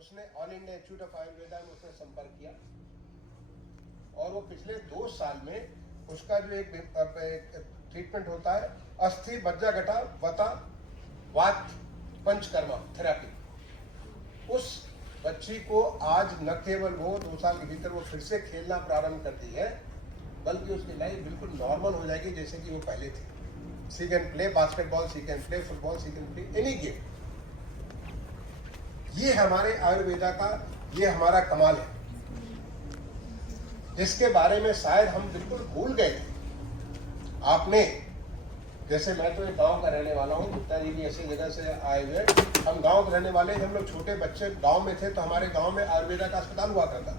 उसने all India Institute of Ayurveda में उसने संपर्क किया और वो पिछले 2 साल में उसका जो एक ट्रीटमेंट होता है अस्थि बज्जा घटा वता वात पंचकर्मा थेरेपी, उस बच्ची को आज न केवल वो 2 साल के भीतर वो फिर से खेलना प्रारंभ कर दी है, बल्कि उसकी लाइफ बिल्कुल नॉर्मल हो जाएगी जैसे कि वो पहले थी। She can play basketball, she can play football, she can play any game. ये हमारे आयुर्वेदा का ये हमारा कमाल है, जिसके बारे में शायद हम बिल्कुल भूल गए थे। आपने जैसे मैं तो एक गांव का रहने वाला हूँ, गुप्ता जी भी ऐसी जगह से आए हुए, हम गांव के रहने वाले, हम लोग छोटे बच्चे गांव में थे तो हमारे गांव में आयुर्वेदा का अस्पताल हुआ करता था,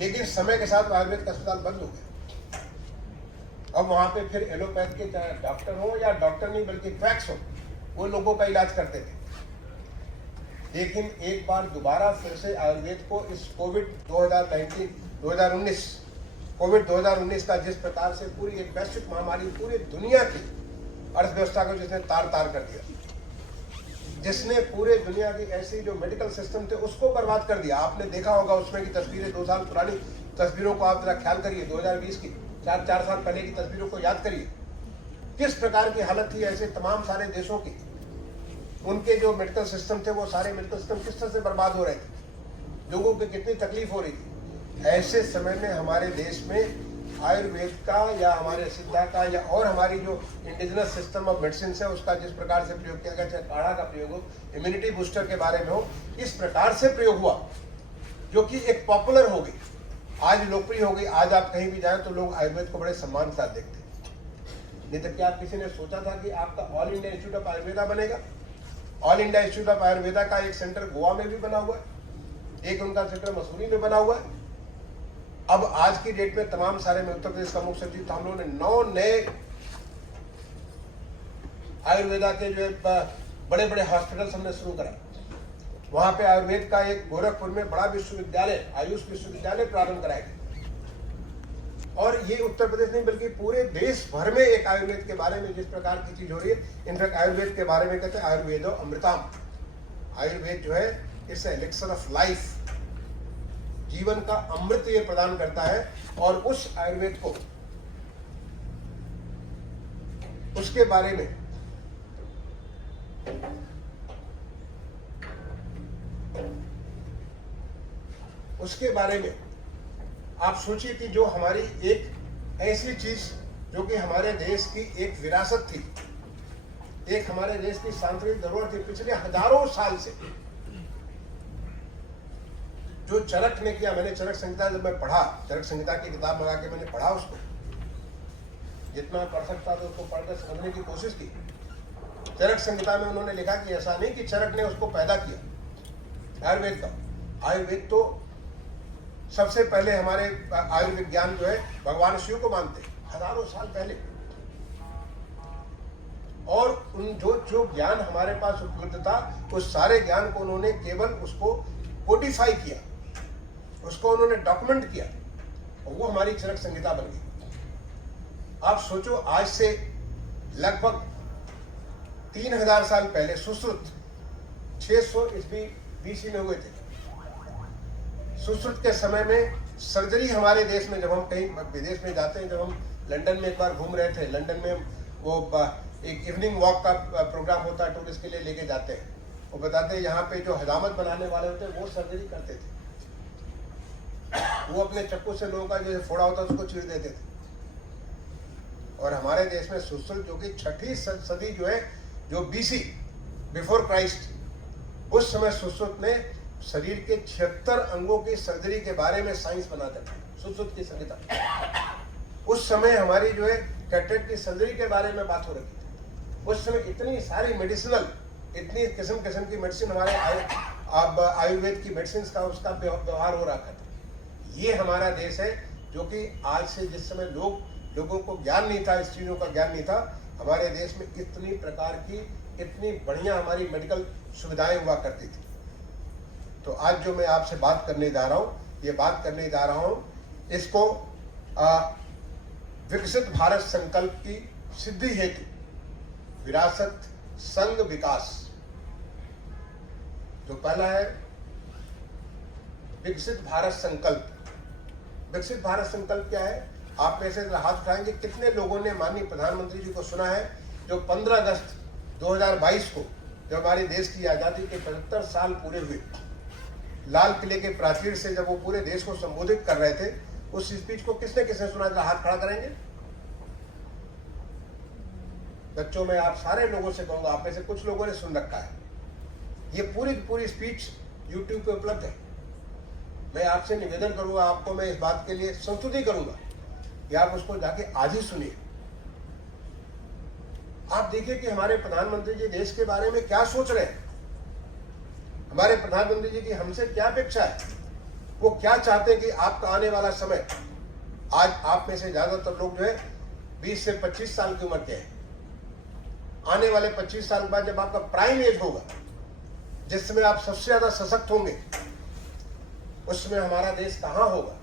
लेकिन समय के साथ आयुर्वेद का अस्पताल बंद हो गया। अब वहां पे फिर एलोपैथ के चाहे डॉक्टर हो या डॉक्टर नहीं बल्कि क्वैक्स हो, वो लोगों का इलाज करते थे। लेकिन एक बार दोबारा फिर से आयुर्वेद को इस कोविड 2019 का जिस प्रकार से पूरी एक वैश्विक महामारी पूरी दुनिया की अर्थव्यवस्था को जिसने तार तार कर दिया, जिसने पूरे दुनिया की ऐसी जो मेडिकल सिस्टम थे उसको बर्बाद कर दिया। आपने देखा होगा उसमें की तस्वीरें, 2 साल पुरानी तस्वीरों को आप जरा ख्याल करिए, 2020 की 4 साल पहले की तस्वीरों को याद करिए, किस प्रकार की हालत थी ऐसे तमाम सारे देशों की। उनके जो मेडिकल सिस्टम थे वो सारे मेडिकल सिस्टम किस तरह से बर्बाद हो रहे थे, लोगों को कितनी तकलीफ हो रही थी। ऐसे समय में हमारे देश में आयुर्वेद का या हमारे सिद्धा का या और हमारी जो इंडिजिनस सिस्टम ऑफ मेडिसिन है उसका जिस प्रकार से प्रयोग किया गया, चाहे काढ़ा का प्रयोग हो, इम्यूनिटी बूस्टर के बारे में हो, इस प्रकार से प्रयोग हुआ जो कि एक पॉपुलर हो गई, आज लोकप्रिय हो गई। आज आप कहीं भी जाएं तो लोग आयुर्वेद को बड़े सम्मान के साथ देखते हैं। नहीं तो क्या किसी ने सोचा था कि आपका All India Institute of Ayurveda बनेगा? All India Institute of Ayurveda का एक सेंटर गोवा में भी बना हुआ है, एक उनका सेंटर मसूरी में बना हुआ है। अब आज की डेट में तमाम सारे में उत्तर प्रदेश का मुख्य सचिव था, हम लोगों ने 9 नए आयुर्वेदा के जो बड़े बड़े हॉस्पिटल्स हमने शुरू करा। वहां पे आयुर्वेद का एक गोरखपुर में बड़ा विश्वविद्यालय, आयुष विश्वविद्यालय प्रारंभ कराया गया। और ये उत्तर प्रदेश नहीं बल्कि पूरे देश भर में एक आयुर्वेद के बारे में जिस प्रकार की चीज हो रही है, इनफैक्ट आयुर्वेद के बारे में कहते हैं आयुर्वेदो अमृतम। आयुर्वेद जो है इट्स एलिक्सर ऑफ लाइफ, जीवन का अमृत ये प्रदान करता है। और उस आयुर्वेद को, उसके बारे में आप सोचिए कि जो हमारी एक ऐसी चीज जो कि हमारे देश की एक विरासत थी, एक हमारे देश की सांस्कृतिक धरोहर थी पिछले हजारों साल से, जो चरक ने किया। मैंने चरक संहिता जब मैं पढ़ा, चरक संहिता की किताब मंगा के मैंने पढ़ा, उसको जितना पढ़ सकता था उसको पढ़कर समझने की कोशिश की। चरक संहिता में उन्होंने लिखा कि ऐसा नहीं कि चरक ने उसको पैदा किया आयुर्वेद का। आयुर्वेद तो सबसे पहले हमारे आयुर्विज्ञान जो है भगवान शिव को मानते हजारों साल पहले, और उन जो ज्ञान हमारे पास उपलब्ध था उस सारे ज्ञान को उन्होंने केवल उसको कोडिफाई किया, उसको उन्होंने डॉक्यूमेंट किया और वो हमारी चरक संहिता बन गई। आप सोचो आज से लगभग 3000 साल पहले सुश्रुत 600 ईस्वी BC में हुए थे। सुश्रुत के समय में सर्जरी हमारे देश में, जब हम कहीं विदेश में जाते हैं, जब हम लंदन में एक बार घूम रहे थे, लंदन में वो एक इवनिंग वॉक का प्रोग्राम होता है, टूरिस्ट के लिए लेके जाते हैं। वो बताते हैं यहाँ पे जो हजामत बनाने वाले होते हैं वो सर्जरी करते थे, वो अपने चक्कू से लोगों का जो फोड़ा होता है उसको चीर देते थे। और हमारे देश में सुश्रुत जो कि 6ठी सदी जो है, जो BC बिफोर क्राइस्ट, उस समय सुश्रुत ने शरीर के 76 अंगों की सर्जरी के बारे में साइंस बनाते थे, सुश्रुत की संहिता। उस समय हमारी जो है कैटरेक्ट की सर्जरी के बारे में बात हो रही थी। उस समय इतनी सारी मेडिसिनल, इतनी किस्म किस्म की मेडिसिन हमारे आयुर्वेद की मेडिसिन का उसका व्यवहार हो रहा था। ये हमारा देश है जो कि आज से जिस समय लोगों को ज्ञान नहीं था, इस चीजों का ज्ञान नहीं था, हमारे देश में इतनी प्रकार की इतनी बढ़िया हमारी मेडिकल सुविधाएं हुआ करती थी। तो आज जो मैं आपसे बात करने जा रहा हूँ, इसको विकसित भारत संकल्प की सिद्धि हेतु विरासत संघ विकास, जो पहला है विकसित भारत संकल्प। विकसित भारत संकल्प क्या है? आप में से हाथ उठाएंगे कितने लोगों ने माननीय प्रधानमंत्री जी को सुना है जो 15 अगस्त 2022 को जब हमारे देश की आजादी के 75 साल पूरे हुए, लाल किले के प्राचीर से जब वो पूरे देश को संबोधित कर रहे थे, उस स्पीच को किसने किसने सुना? जरा हाथ खड़ा करेंगे। बच्चों, मैं आप सारे लोगों से कहूंगा, आप में से कुछ लोगों ने सुन रखा है। ये पूरी स्पीच YouTube पे उपलब्ध है। मैं आपसे निवेदन करूंगा, आपको मैं इस बात के लिए संस्तुति करूंगा कि आप उसको जाके आज ही सुनिए। आप देखिए कि हमारे प्रधानमंत्री जी देश के बारे में क्या सोच रहे हैं। हमारे प्रधानमंत्री जी की हमसे क्या अपेक्षा है, वो क्या चाहते हैं कि आपका आने वाला समय, आज आप में से ज्यादातर लोग जो है 20 से 25 साल की उम्र के हैं। आने वाले 25 साल के बाद जब आपका प्राइम एज होगा, जिस समय आप सबसे ज्यादा सशक्त होंगे, उस समय हमारा देश कहां होगा?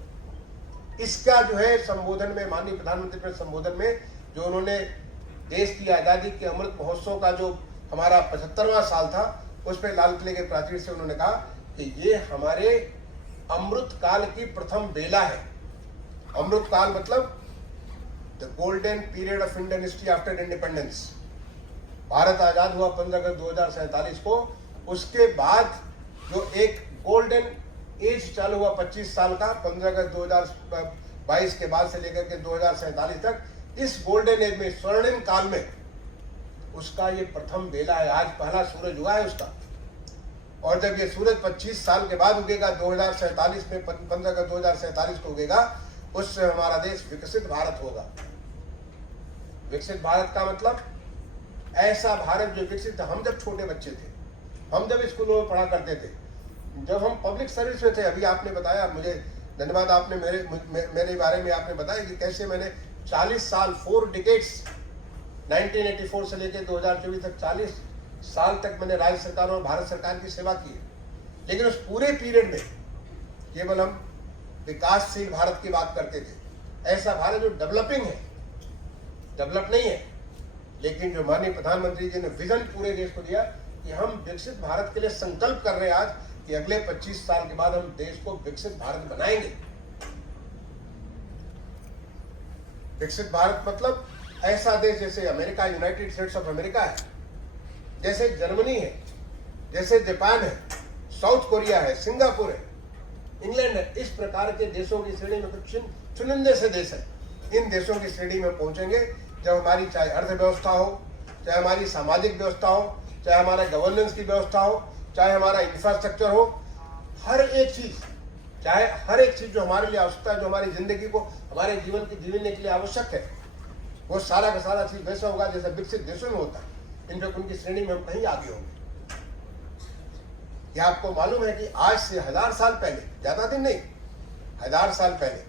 इसका जो है संबोधन में, माननीय प्रधानमंत्री के संबोधन में जो उन्होंने देश की आजादी के अमृत महोत्सव का जो हमारा 75वां साल था, उस पर लाल किले के प्राचीर से उन्होंने कहा कि ये हमारे अमृत काल की प्रथम बेला है। अमृत काल मतलब the golden period of Indian history after independence. Bharat आजाद हुआ 15 अगस्त 2047 को, उसके बाद जो एक गोल्डन एज चालू हुआ 25 साल का, 15 अगस्त 2022 के बाद से लेकर के 2047 तक, इस गोल्डन एज में, स्वर्णिम काल में, उसका ये प्रथम बेला है। आज पहला सूरज हुआ है उसका, और जब ये सूरज 25 साल के बाद उगेगा, 2047 में, 15 अगस्त 2047 को उगेगा, उससे हमारा देश विकसित भारत होगा। विकसित भारत का मतलब ऐसा भारत जो विकसित, हम जब छोटे बच्चे थे, हम जब स्कूलों में पढ़ा करते थे, जब हम पब्लिक सर्विस में थे, अभी आपने बताया, मुझे धन्यवाद, आपने मेरे बारे में आपने बताया कि कैसे मैंने 40 साल, 4 डिकेड्स, 1984 से लेकर 2024 तक 40 साल तक मैंने राज्य सरकार और भारत सरकार की सेवा की है। लेकिन उस पूरे पीरियड में केवल हम विकासशील भारत की बात करते थे। ऐसा भारत जो डेवलपिंग है, डेवलप नहीं है। लेकिन जो माननीय प्रधानमंत्री जी ने विजन पूरे देश को दिया कि हम विकसित भारत के लिए संकल्प कर रहे हैं आज कि अगले 25 साल के बाद हम देश को विकसित भारत बनाएंगे। विकसित भारत मतलब ऐसा देश जैसे America, United states of America है, जैसे जर्मनी है, जैसे जापान है, साउथ कोरिया है, सिंगापुर है, इंग्लैंड है। इस प्रकार के देशों की श्रेणी में कुछ चुनिंदे से देश है। इन देशों की श्रेणी में पहुंचेंगे जब हमारी चाहे अर्थव्यवस्था हो, चाहे हमारी सामाजिक व्यवस्था हो, चाहे हमारा गवर्नेंस की व्यवस्था हो, चाहे हमारा इंफ्रास्ट्रक्चर हो, हर एक चीज, चाहे हर एक चीज जो हमारे लिए आवश्यकता है, जो हमारी जिंदगी को, हमारे जीवन की जीने के लिए आवश्यक है, वो सारा का सारा चीज वैसा होगा जैसा विकसित देशों में होता है। इनफैक्ट उनकी श्रेणी में हम कहीं आगे होंगे। क्या आपको मालूम है कि आज से 1000 साल पहले, ज्यादा दिन नहीं, 1000 साल पहले,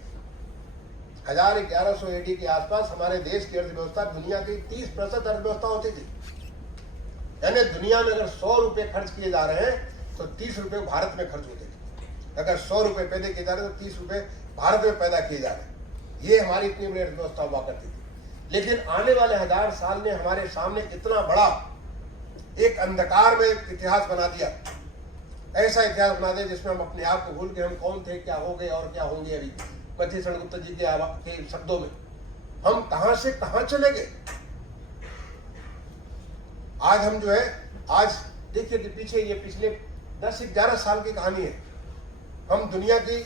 1100 AD के आसपास हमारे देश की अर्थव्यवस्था दुनिया की 30% अर्थव्यवस्था होती थी। यानी दुनिया में अगर 100 रुपए खर्च किए जा रहे हैं तो 30 रुपए भारत में खर्च होते थे। अगर 100 रुपए पैदा किए जा रहे हैं तो 30 रुपए भारत में पैदा किए जा रहे हैं। ये हमारी इतनी बड़ी अर्थव्यवस्था हुआ करती थी। लेकिन आने वाले 1000 साल ने हमारे सामने इतना बड़ा एक अंधकार में इतिहास बना दिया, ऐसा इतिहास बना दिया जिसमें हम अपने आप को भूल के हम कौन थे, क्या हो गए और क्या होंगे। अभी मथी सेनगुप्ता जी के शब्दों में, हम कहां से कहां चले गए। आज हम जो है, आज देखिए कि पीछे ये पिछले 10-11 साल की कहानी है। हम दुनिया की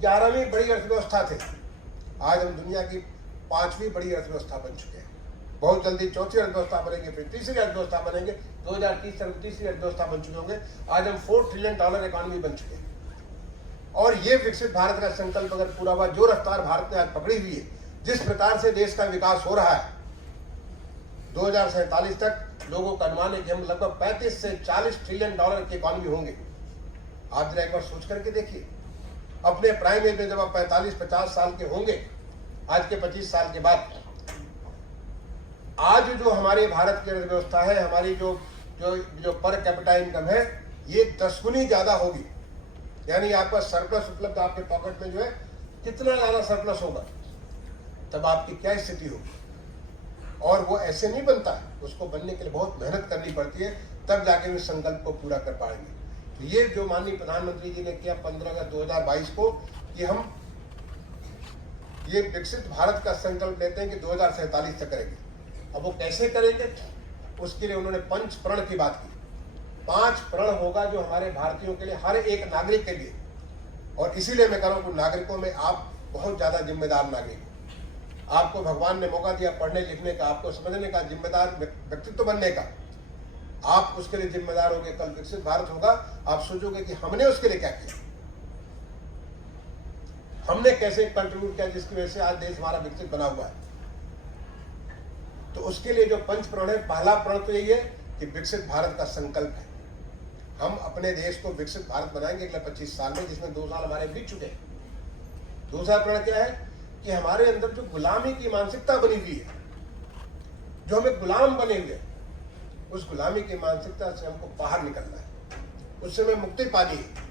11वीं बड़ी अर्थव्यवस्था थे, आज हम दुनिया की 5वीं बड़ी अर्थव्यवस्था बन चुके हैं। बहुत जल्दी चौथी अर्थव्यवस्था बनेंगे, फिर तीसरी अर्थव्यवस्था बनेंगे, 2030 तक तीसरी अर्थव्यवस्था बन चुके होंगे। आज हम $4 ट्रिलियन इकॉनमी बन चुके हैं। और ये विकसित भारत का संकल्प अगर पूरा हुआ, जो रफ्तार भारत ने आज पकड़ी हुई है, जिस प्रकार से देश का विकास हो रहा है, 2047 तक लोगों का अनुमान है कि हम लगभग 35 से 40 ट्रिलियन डॉलर की इकॉनमी होंगे। आप जरा एक बार सोच करके देखिए, अपने प्राइम एज में जब आप 45-50 साल के होंगे, आज के 25 साल के बाद, आज जो हमारे भारत की अर्थव्यवस्था है, हमारी जो पर कैपिटा इनकम है, ये 10 गुनी ज्यादा होगी। यानी आपका सरप्लस उपलब्ध आपके पॉकेट में जो है, कितना ज्यादा सरप्लस होगा, तब आपकी क्या स्थिति होगी। और वो ऐसे नहीं बनता है, उसको बनने के लिए बहुत मेहनत करनी पड़ती है, तब जाके उस संकल्प को पूरा कर पाएंगे। तो ये जो माननीय प्रधानमंत्री जी ने किया 15 अगस्त 2022 को कि हम ये विकसित भारत का संकल्प लेते हैं कि 2047 तक करेंगे। अब वो कैसे करेंगे, उसके लिए उन्होंने 5 प्रण की बात की। 5 प्रण होगा जो हमारे भारतीयों के लिए, हर एक नागरिक के लिए। और इसीलिए मैं कह रहा हूँ कि नागरिकों में आप बहुत ज्यादा जिम्मेदार नागरिक हो। आपको भगवान ने मौका दिया पढ़ने लिखने का, आपको समझने का, जिम्मेदार व्यक्तित्व बनने का। आप उसके लिए जिम्मेदार होंगे। कल विकसित भारत होगा, आप सोचोगे कि हमने उसके लिए क्या किया, हमने कैसे कंट्रीब्यूट किया जिसकी वजह से आज देश हमारा विकसित बना हुआ है। तो उसके लिए जो 5 प्रण है, पहला प्रण तो यही है कि विकसित भारत का संकल्प है। हम अपने देश को विकसित भारत बनाएंगे अगले 25 साल में, जिसमें 2 साल हमारे बीत चुके हैं। दूसरा प्रण क्या है कि हमारे अंदर जो गुलामी की मानसिकता बनी हुई है, जो हमें गुलाम बने हुए, उस गुलामी की मानसिकता से हमको बाहर निकलना है, उससे हमें मुक्ति पानी है।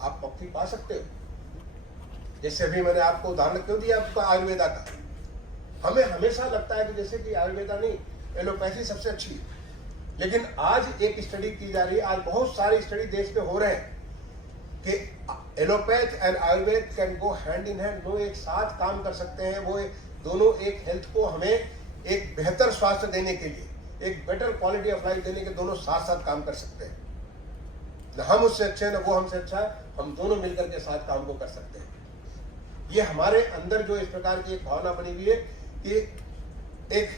आप मुक्ति पा सकते हो। जैसे अभी मैंने आपको उदाहरण क्यों दिया आपका आयुर्वेदा का। हमें हमेशा लगता है कि जैसे कि आयुर्वेदा नहीं, एलोपैथी सबसे अच्छी है। लेकिन आज एक स्टडी की जा रही है, आज बहुत सारी स्टडी देश में हो रहे हैं कि allopath and Ayurveda can go hand in hand. वो एक साथ काम कर सकते हैं। वो दोनों एक हेल्थ को हमें एक बेहतर स्वास्थ्य देने के लिए, एक बेटर क्वालिटी ऑफ लाइफ देने के, दोनों साथ साथ काम कर सकते हैं। न हम उससे अच्छे हैं, न वो हमसे अच्छा है, हम दोनों मिलकर के साथ काम को कर सकते हैं। ये हमारे अंदर जो इस प्रकार की एक भावना बनी हुई है कि एक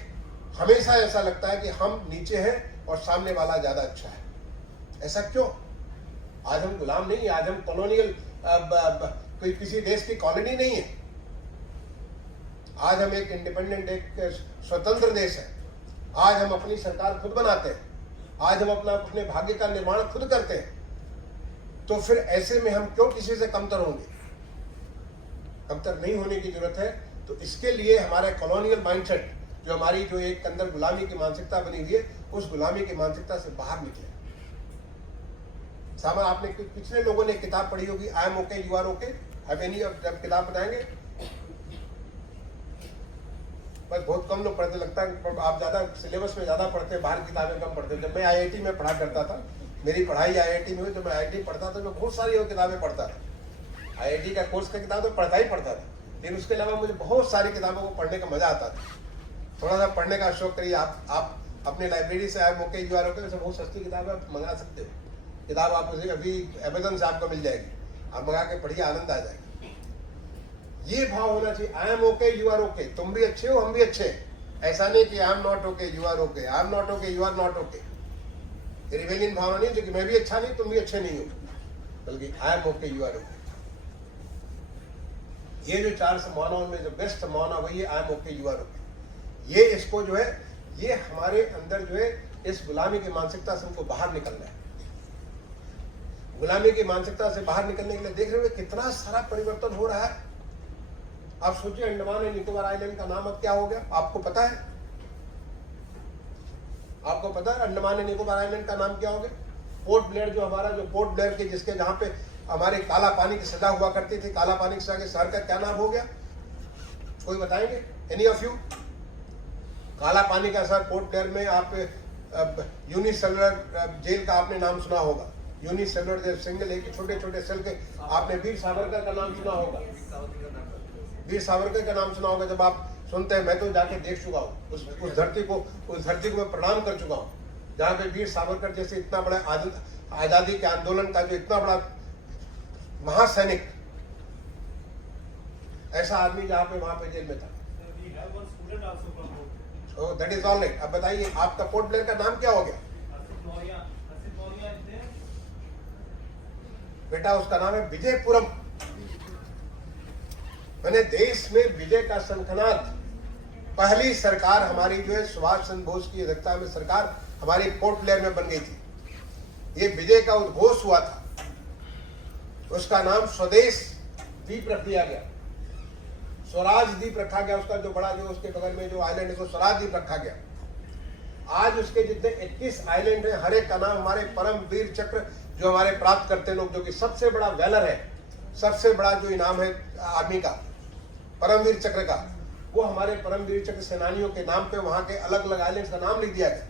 हमेशा ऐसा लगता है कि हम नीचे हैं और सामने वाला ज्यादा अच्छा है। ऐसा क्यों? आज हम गुलाम नहीं है, आज हम कॉलोनियल कोई किसी देश की कॉलोनी नहीं है। आज हम एक इंडिपेंडेंट, एक स्वतंत्र देश है। आज हम अपनी सरकार खुद बनाते हैं। आज हम अपने भाग्य का निर्माण खुद करते हैं। तो फिर ऐसे में हम क्यों किसी से कमतर होंगे? कमतर नहीं होने की जरूरत है। तो इसके लिए हमारे कॉलोनियल माइंडसेट, जो हमारी जो एक अंदर गुलामी की मानसिकता बनी हुई है, उस गुलामी की मानसिकता से बाहर निकले। सामान आपने पिछले लोगों ने किताब पढ़ी होगी, I am okay you are okay. Have any of जब किताब बताएंगे, बस बहुत कम लोग पढ़ते, लगता है आप ज्यादा सिलेबस में ज्यादा पढ़ते हैं, बाहर किताबें कम पढ़ते हैं। जब मैं आईआईटी में पढ़ा करता था, मेरी पढ़ाई आईआईटी में हुई, तो मैं आईआईटी पढ़ता था, मैं बहुत सारी किताबें पढ़ता था। आईआईटी का कोर्स का किताब तो पढ़ता ही पढ़ता था, लेकिन उसके अलावा मुझे बहुत सारी किताबों को पढ़ने का मजा आता था। थोड़ा सा पढ़ने का शौक करिए। आप अपने लाइब्रेरी से I am okay you are okay, वैसे बहुत सस्ती किताब आप मंगा सकते हो। किताब आप उसे अभी अमेजन से आपको मिल जाएगी, आप मंगा के पढ़िए, आनंद आ जाएगा। ये भाव होना चाहिए, I am okay you are okay. तुम भी अच्छे हो, हम भी अच्छे हैं। ऐसा नहीं कि I am not okay you are okay, I am not okay you are not okay. Rebellion भावना नहीं जो कि मैं भी अच्छा नहीं तुम भी अच्छे नहीं हो, बल्कि I am okay you are okay. ये जो 4 संभावनाओं में जो बेस्ट संभावना वही है I am okay you are okay. ये इसको जो है, ये हमारे अंदर जो है इस गुलामी की मानसिकता से हमको बाहर निकलना है। गुलामी की मानसिकता से बाहर निकलने के लिए देख रहे हो कितना सारा परिवर्तन हो रहा है। आप सोचिए, अंडमान एंड निकोबार आइलैंड का नाम अब क्या हो गया, आपको पता है? आपको पता है अंडमान एंड निकोबार आइलैंड का नाम क्या हो गया? पोर्ट ब्लेयर, जो हमारा जो पोर्ट ब्लेयर के जिसके जहां पे हमारे काला पानी की सजा हुआ करती थी, काला पानी की सजा के शहर का क्या नाम हो गया? कोई बताएंगे? Any of you? काला पानी का शहर पोर्ट ब्लेयर में आप यूनिसेलुलर जेल का आपने नाम सुना होगा। यूनिसेलुलर जेल, सिंगल एक छोटे छोटे सेल के। आपने वीर सावरकर का नाम सुना होगा। वीर सावरकर का नाम सुना होगा। जब आप सुनते हैं, मैं तो जाके देख चुका हूँ उस धरती को मैं प्रणाम कर चुका हूँ, जहाँ पे वीर सावरकर जैसे इतना बड़ा आजादी के आंदोलन का जो इतना बड़ा महासैनिक, ऐसा आदमी जहाँ पे वहां पे जेल में था। That is all right. अब बताइए आपका पोर्ट ब्लेयर का नाम क्या हो गया? बेटा उसका नाम है विजयपुरम। मैंने देश में विजय का शंखनाद, पहली सरकार हमारी जो है सुभाष चंद्र बोस की अध्यक्षता में सरकार हमारी पोर्ट ब्लेयर में बन गई थी। ये विजय का उद्घोष हुआ था। उसका नाम स्वदेश द्वीप रख दिया गया, स्वराज द्वीप रखा गया। उसका जो बड़ा जो उसके बगल में जो आइलैंड है, उसको स्वराज द्वीप रखा गया। आज उसके जितने 21 आइलैंड है, हर एक का नाम हमारे परम वीर चक्र जो हमारे प्राप्त करते लोग, जो कि सबसे बड़ा वैलर है, सबसे बड़ा जो इनाम है आर्मी का, परमवीर चक्र का, वो हमारे परमवीर चक्र सेनानियों के नाम पे वहां के अलग अलग आइलैंड्स का नाम लिख दिया गया।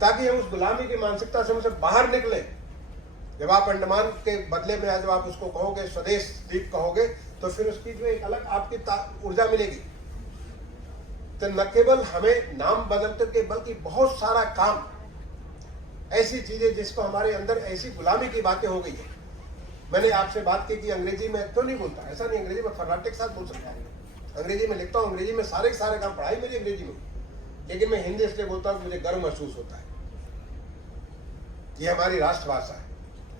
ताकि हम उस गुलामी की मानसिकता से हमसे बाहर निकले। जब आप अंडमान के बदले में जब आप उसको कहोगे स्वदेश द्वीप कहोगे, तो फिर उसकी जो एक अलग आपकी ऊर्जा मिलेगी। तो न केवल हमें नाम बदल करके बल्कि बहुत सारा काम, ऐसी चीजें जिसको हमारे अंदर ऐसी गुलामी की बातें हो गई है। मैंने आपसे बात की कि अंग्रेजी में क्यों नहीं बोलता, ऐसा नहीं, अंग्रेजी में फर्नाटे के साथ बोल सकता हूँ, अंग्रेजी में लिखता हूँ, अंग्रेजी में सारे काम, पढ़ाई मेरी अंग्रेजी में, लेकिन मैं हिंदी इसलिए बोलता हूँ मुझे गर्व महसूस होता है। ये हमारी राष्ट्रभाषा है,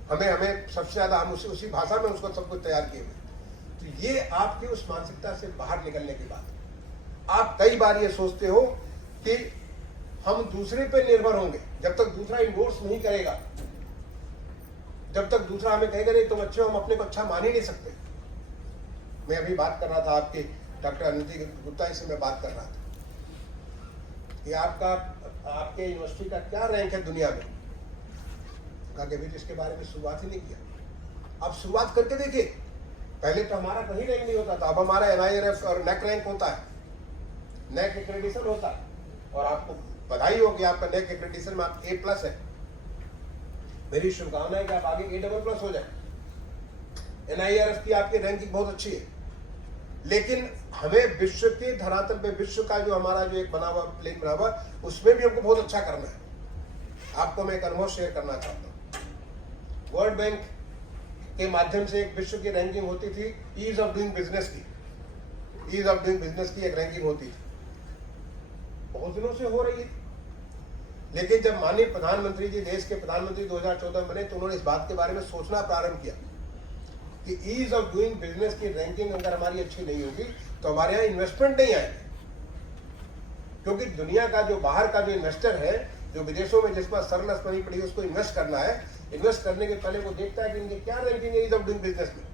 हमें सबसे ज्यादा हम उसी भाषा में उसको सब कुछ तैयार किए हुए। तो ये आपकी उस मानसिकता से बाहर निकलने की बात है। आप कई बार ये सोचते हो कि हम दूसरे पे निर्भर होंगे, जब तक दूसरा इंडोर्स नहीं करेगा, जब तक दूसरा हमें कहेगा नहीं तुम अच्छे हो, हम अपने को अच्छा मान ही नहीं सकते। मैं अभी बात कर रहा था आपके डॉक्टर अनिति गुप्ता से मैं बात कर रहा था कि आपके यूनिवर्सिटी का क्या रैंक है दुनिया में। कहा कि भी इसके बारे में शुरुआत ही नहीं किया। अब शुरुआत करके देखिए, पहले तो हमारा कहीं रैंक नहीं होता था, अब हमारा NIRF और NAC रैंक होता है, NAC एक्रेडिटेशन होता है, और आपको बधाई हो कि आपका NAC एक्रेडिटेशन में आप A+ है। मेरी शुभकामना है कि आप आगे A++ हो जाए। NIRF की आपकी रैंकिंग बहुत अच्छी है, लेकिन हमें विश्व के धरातल पे, विश्व का जो हमारा जो एक बना हुआ प्लेन बना हुआ, उसमें भी हमको बहुत अच्छा करना है। आपको मैं एक अनुभव शेयर करना चाहता हूँ। वर्ल्ड बैंक के माध्यम से एक विश्व की रैंकिंग होती थी, ईज ऑफ डूइंग बिजनेस की, ईज ऑफ डूइंग बिजनेस की एक रैंकिंग होती थी, बहुत दिनों से हो रही है। लेकिन जब माननीय प्रधानमंत्री जी, देश के प्रधानमंत्री 2014 में बने, तो उन्होंने इस बात के बारे में सोचना प्रारंभ किया कि ईज ऑफ डूइंग बिजनेस की रैंकिंग अगर हमारी अच्छी नहीं होगी तो हमारे यहाँ इन्वेस्टमेंट नहीं आएगी। क्योंकि दुनिया का जो बाहर का जो इन्वेस्टर है, जो विदेशों में जिस पर सरलस पड़ी पड़ी उसको इन्वेस्ट करना है, इन्वेस्ट करने के पहले वो देखता है कि इनके क्या रैंकिंग है ईज ऑफ डूइंग बिजनेस में,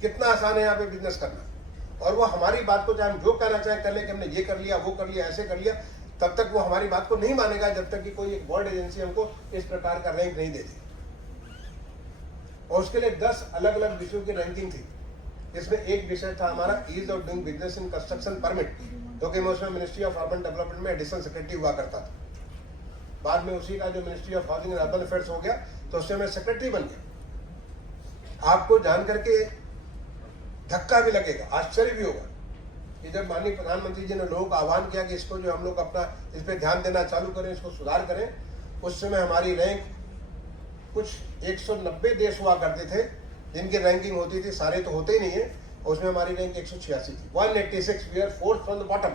कितना आसान है यहाँ पे बिजनेस करना। और वो हमारी बात को चाहे हम जो कहना चाहे कर ले कि हमने ये कर लिया, वो कर लिया, ऐसे कर लिया, तब तक वो हमारी बात को नहीं मानेगा जब तक कि कोई एक वर्ल्ड एजेंसी हमको इस प्रकार का रैंक नहीं दे दी। और उसके लिए 10 अलग अलग विषयों की रैंकिंग थी। इसमें एक विषय था हमारा ease of doing business in construction permit, क्योंकि मैं उसमें मिनिस्ट्री ऑफ अर्बन डेवलपमेंट में एडिशनल सेक्रेटरी हुआ करता था। बाद में उसी का जो ministry of housing and urban affairs हो गया, तो उससे मैं सेक्रेटरी बन गया। आपको जान करके धक्का भी लगेगा, आश्चर्य भी होगा कि जब माननीय प्रधानमंत्री जी ने लोगों का आह्वान किया कि इसको जो हम लोग अपना इस पे ध्यान देना चालू करें, इसको सुधार करें, उस समय हमारी रैंक कुछ 190 देश हुआ करते थे जिनकी रैंकिंग होती थी, सारे तो होते ही नहीं है, उसमें हमारी रैंक 186 थी, 186, we are 4th from the bottom,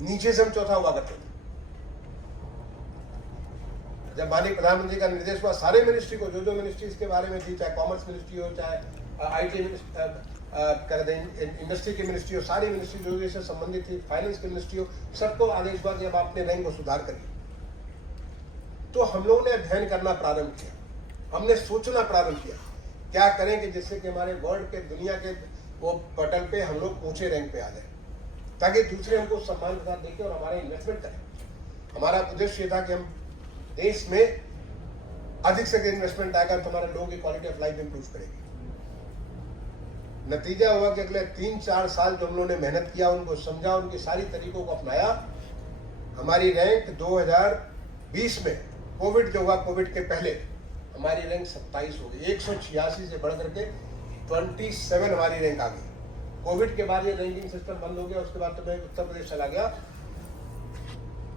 नीचे से हम चौथा हुआ करते थे। जब माननीय प्रधानमंत्री का निर्देश हुआ, सारे मिनिस्ट्री को, जो मिनिस्ट्री इसके बारे में थी, चाहे कॉमर्स मिनिस्ट्री हो, चाहे IT इंडस्ट्री की मिनिस्ट्री हो, सारी मिनिस्ट्री जो इससे संबंधित थी, फाइनेंस की मिनिस्ट्री हो, सबको आदेश हुआ कि अब आपने रैंक को सुधार करिए। तो हम लोगों ने अध्ययन करना प्रारंभ किया, हमने सोचना प्रारंभ किया क्या करें कि जिससे कि हमारे वर्ल्ड के, दुनिया के वो पटल पे हम लोग ऊंचे रैंक पे आ जाए, ताकि दूसरे हमको सम्मान के साथ देखें और हमारे इन्वेस्टमेंट करें। हमारा उद्देश्य ये था कि हम देश में अधिक से अधिक इन्वेस्टमेंट आएगा तो हमारे लोगों की क्वालिटी ऑफ लाइफ इंप्रूव करेगी। नतीजा हुआ कि अगले 3-4 साल जो हम लोगों ने मेहनत किया, उनको समझा, उनकी सारी तरीकों को अपनाया, हमारी रैंक 2020 में कोविड जो हुआ, कोविड के पहले हमारी रैंक 27 हो गई, 186 से बढ़ करके 27 हमारी रैंक आ गई। कोविड के बाद ये रैंकिंग सिस्टम बंद हो गया, उसके बाद तो मैं उत्तर प्रदेश चला गया।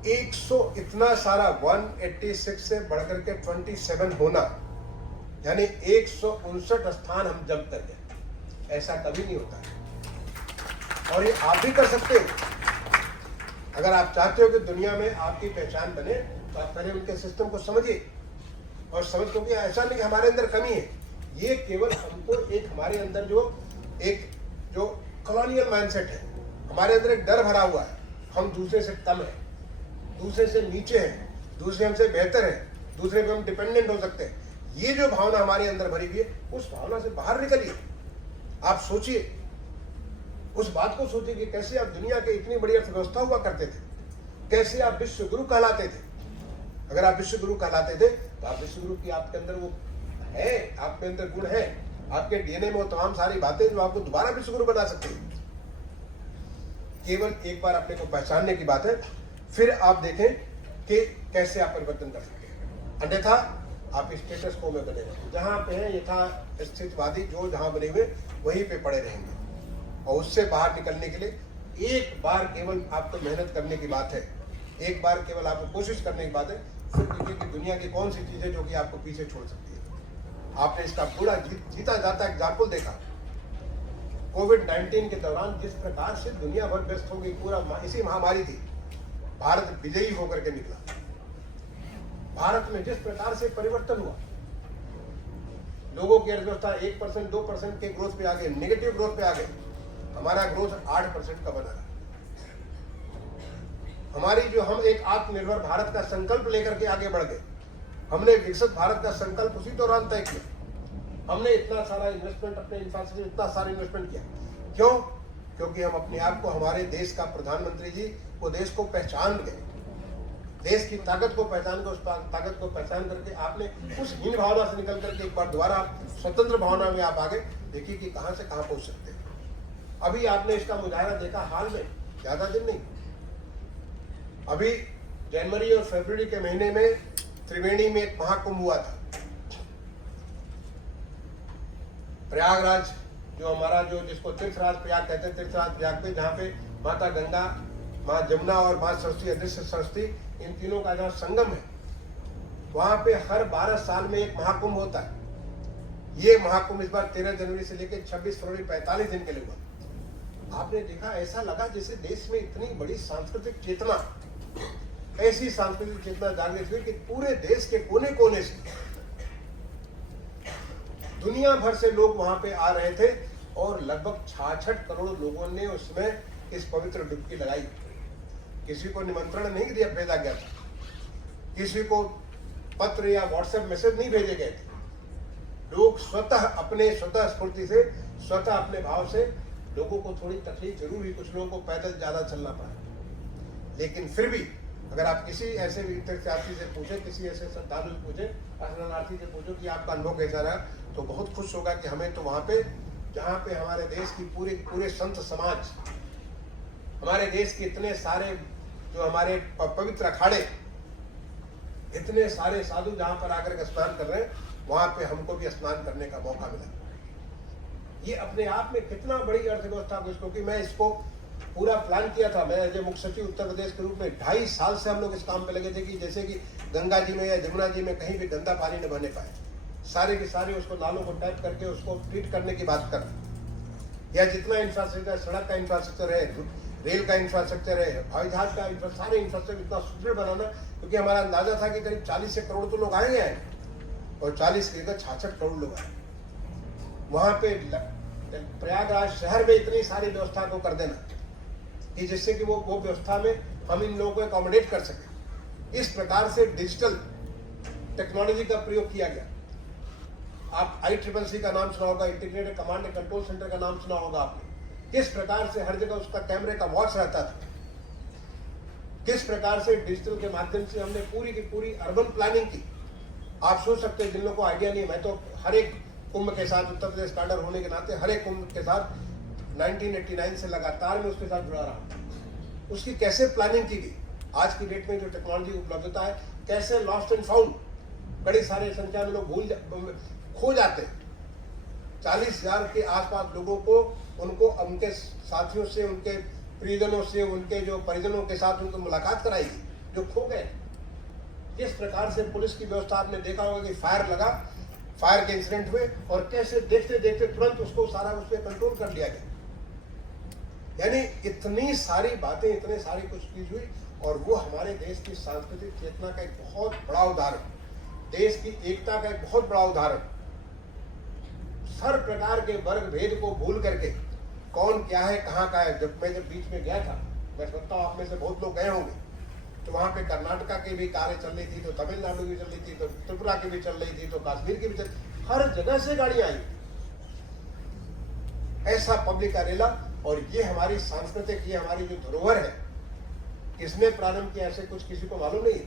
100 इतना सारा 186 से बढ़ करके 27 होना, यानी 159 स्थान हम जंप कर गए। ऐसा कभी नहीं होता है और ये आप भी कर सकते हो। अगर आप चाहते हो कि दुनिया में आपकी पहचान बने, तो आप पहले उनके सिस्टम को समझिए और समझ, क्योंकि ऐसा नहीं कि हमारे अंदर कमी है, ये केवल हमको एक हमारे अंदर जो कॉलोनियल माइंडसेट है, हमारे अंदर एक डर भरा हुआ है, हम दूसरे से कम है, दूसरे से नीचे हैं, दूसरे हमसे बेहतर है, दूसरे पे हम डिपेंडेंट हो सकते हैं। ये जो भावना हमारे अंदर भरी हुई है, उस भावना से बाहर निकलिए। आप सोचिए, उस बात को सोचिए कि कैसे आप दुनिया के इतनी बड़ी अर्थव्यवस्था हुआ करते थे, कैसे आप विश्व गुरु कहलाते थे। अगर आप विश्व गुरु कहलाते थे तो आप विश्व गुरु की आपके अंदर वो है, आपके अंदर गुण है, आपके डीएनए में वो तमाम सारी बातें जो आपको दोबारा विश्व गुरु बना सकती है। केवल एक बार अपने को पहचानने की बात है। फिर आप देखें कि कैसे आप परिवर्तन कर सकते हैं, अन्यथा आप स्टेटस को में बने रहेंगे, जहाँ पे हैं यथास्थितवादी जो जहाँ बने हुए वहीं पे पड़े रहेंगे। और उससे बाहर निकलने के लिए एक बार केवल आपको मेहनत करने की बात है, एक बार केवल आपको कोशिश करने की बात है। सिर्फ देखिए कि दुनिया की कौन सी चीजें जो कि आपको पीछे छोड़ सकती है। आपने इसका पूरा जीता जाता एग्जाम्पल देखा कोविड-19 के दौरान, जिस प्रकार से दुनिया भर व्यस्त हो गई, पूरा इसी महामारी थी, भारत विजयी होकर के निकला। भारत में जिस प्रकार से परिवर्तन हुआ, लोगों की अर्थव्यवस्था 1%, 2% के ग्रोथ पे आ गए, नेगेटिव ग्रोथ पे आ गए, हमारा ग्रोथ 8% का बना रहा। हमारी जो हम एक आत्मनिर्भर भारत का संकल्प लेकर के आगे बढ़ गए, हमने विकसित भारत का संकल्प उसी दौरान तय किया। हमने इतना सारा इन्वेस्टमेंट अपने इंफ्रास्ट्रक्चर, इतना सारा इन्वेस्टमेंट किया। क्यों? क्योंकि हम अपने आप को हमारे देश का प्रधानमंत्री जी वो देश को पहचान गए, देश की ताकत को पहचान कर, उस ताकत को पहचान करके आपने उस हीन भावना से निकल करके एक बार दोबारा स्वतंत्र भावना में आप आगे देखिए कि कहां से कहां पहुंच सकते हैं। अभी आपने इसका मुजाहरा देखा हाल में, ज्यादा दिन नहीं, अभी जनवरी और फरवरी के महीने में त्रिवेणी में एक महाकुंभ हुआ था। प्रयागराज जो हमारा जो जिसको तीर्थराज प्रयाग कहते हैं, तीर्थराज प्रयाग पे जहाँ पे माता गंगा, माँ जमुना और माँ सरस्वती, अदृश्य सरस्वती, इन तीनों का जहाँ संगम है, वहां पे हर 12 साल में एक महाकुंभ होता है। ये महाकुंभ इस बार 13 जनवरी से लेकर 26 फरवरी 45 दिन के लिए हुआ। आपने देखा, ऐसा लगा जैसे देश में इतनी बड़ी सांस्कृतिक चेतना, ऐसी सांस्कृतिक चेतना जागृत हुई कि पूरे देश के कोने कोने से, दुनिया भर से लोग वहां पे आ रहे थे और लगभग 66 करोड़ लोगों ने उसमें इस पवित्र डुबकी लगाई। किसी को निमंत्रण नहीं दिया, भेजा गया था, किसी को पत्र या व्हाट्सएप मैसेज नहीं भेजे गए थे। लोग स्वतः अपने स्वतः स्फूर्ति से, स्वतः अपने भाव से, लोगों को थोड़ी तकलीफ जरूर हुई, कुछ लोगों को पैदल ज्यादा चलना पड़ा, लेकिन फिर भी अगर आप किसी ऐसे तीर्थयात्री से पूछे, किसी ऐसे श्रद्धालु से पूछे, शरणार्थी से पूछो कि आपका अनुभव कैसा रहा, तो बहुत खुश होगा कि हमें तो वहां पे, जहाँ पे हमारे देश की पूरे संत समाज, हमारे देश के इतने सारे जो हमारे पवित्र अखाड़े, इतने सारे साधु जहाँ पर आकर के स्नान कर रहे हैं, वहां पे हमको भी स्नान करने का मौका मिला। ये अपने आप में कितना बड़ी अर्थव्यवस्था को, क्योंकि मैं इसको पूरा प्लान किया था। मैं एज ए मुख्य सचिव उत्तर प्रदेश के रूप में 2.5 साल से हम लोग इस काम पे लगे थे कि जैसे कि गंगा जी में या जमुना जी में कहीं भी गंदा पानी न बहने पाए, सारे के सारे उसको नालों को टैप करके उसको ट्रीट करने की बात कर, या जितना इंफ्रास्ट्रक्चर, सड़क का इंफ्रास्ट्रक्चर है, रेल का इंफ्रास्ट्रक्चर है, हवाई जहाज का सारे इंफ्रास्ट्रक्चर इतना सुदृढ़ बनाना, क्योंकि हमारा अंदाजा था कि करीब 40 से करोड़ तो लोग आए हैं, और 40 के 66 करोड़ लोग आए। वहां पे प्रयागराज शहर में इतनी सारी व्यवस्था को कर देना कि जिससे कि वो व्यवस्था में हम इन लोगों को अकोमोडेट कर सके। इस प्रकार से डिजिटल टेक्नोलॉजी का प्रयोग किया गया। आप ICCC का नाम सुना होगा, integrated command and control centre का नाम सुना होगा आपने। किस प्रकार से हर जगह उसका कैमरे का वॉच रहता था, किस प्रकार से डिजिटल के माध्यम से हमने पूरी की पूरी अर्बन प्लानिंग की। आप सोच सकते हैं, जिन लोगों को आइडिया नहीं, मैं तो हर एक कुंभ के साथ, उत्तर प्रदेश स्टैंडर्ड होने के नाते हर एक कुंभ के साथ 1989 से लगातार मैं उसके साथ जुड़ा रहा। उसकी कैसे प्लानिंग की गई, आज की डेट में जो टेक्नोलॉजी उपलब्धता है, कैसे लॉस्ट एंड फाउंड बड़ी सारी संख्या में लोग खो जाते हैं। 40,000 के आसपास लोगों को, उनको उनके साथियों से, उनके परिजनों से, उनके जो परिजनों के साथ उनको मुलाकात कराई जो खो गए। किस प्रकार से पुलिस की व्यवस्था, आपने देखा होगा कि फायर लगा, फायर के इंसिडेंट हुए, और कैसे देखते देखते तुरंत उसको सारा उस पर कंट्रोल कर लिया गया। यानी इतनी सारी बातें, इतने सारी कुछ चीज हुई, और वो हमारे देश की सांस्कृतिक चेतना का एक बहुत बड़ा उदाहरण, देश की एकता का एक बहुत बड़ा उदाहरण। हर प्रकार के वर्ग भेद को भूल करके कौन क्या है, कहाँ का है। जब बीच में गया था, मैं समझता हूँ आप में से बहुत लोग गए होंगे, तो वहाँ पे कर्नाटका की भी कारें चल रही थी, तो तमिलनाडु की चल रही थी, तो त्रिपुरा की भी चल रही थी, तो कश्मीर की भी चल, हर जगह से गाड़ियां आई। ऐसा पब्लिक अरेला, और ये हमारी सांस्कृतिक, ये हमारी जो धरोहर है, किसने प्रारंभ किया, ऐसे कुछ किसी को मालूम नहीं।